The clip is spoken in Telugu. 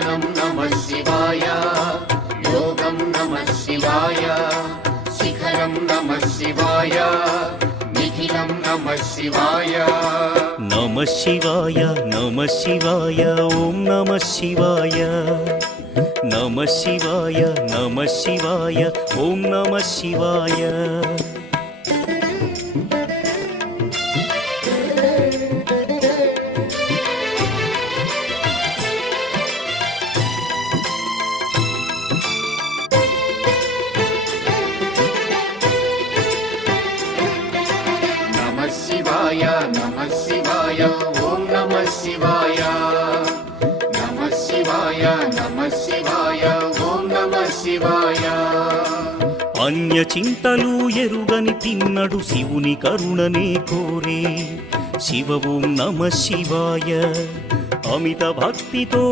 ध्यानं नमः शिवाय योगं नमः शिवाय शिखरं नमः शिवाय निखिलं नमः शिवाय नमः शिवाय ॐ नमः शिवाय नमः शिवाय ॐ नमः शिवाय नमः शिवाय ॐ नमः शिवाय नमः शिवाय ॐ नमः शिवाय अन्य చింతలు ఎరుగని తిన్నడు శివుని కరుణనే కోరే శివ ఓం నమః శివాయ అమిత భక్తితో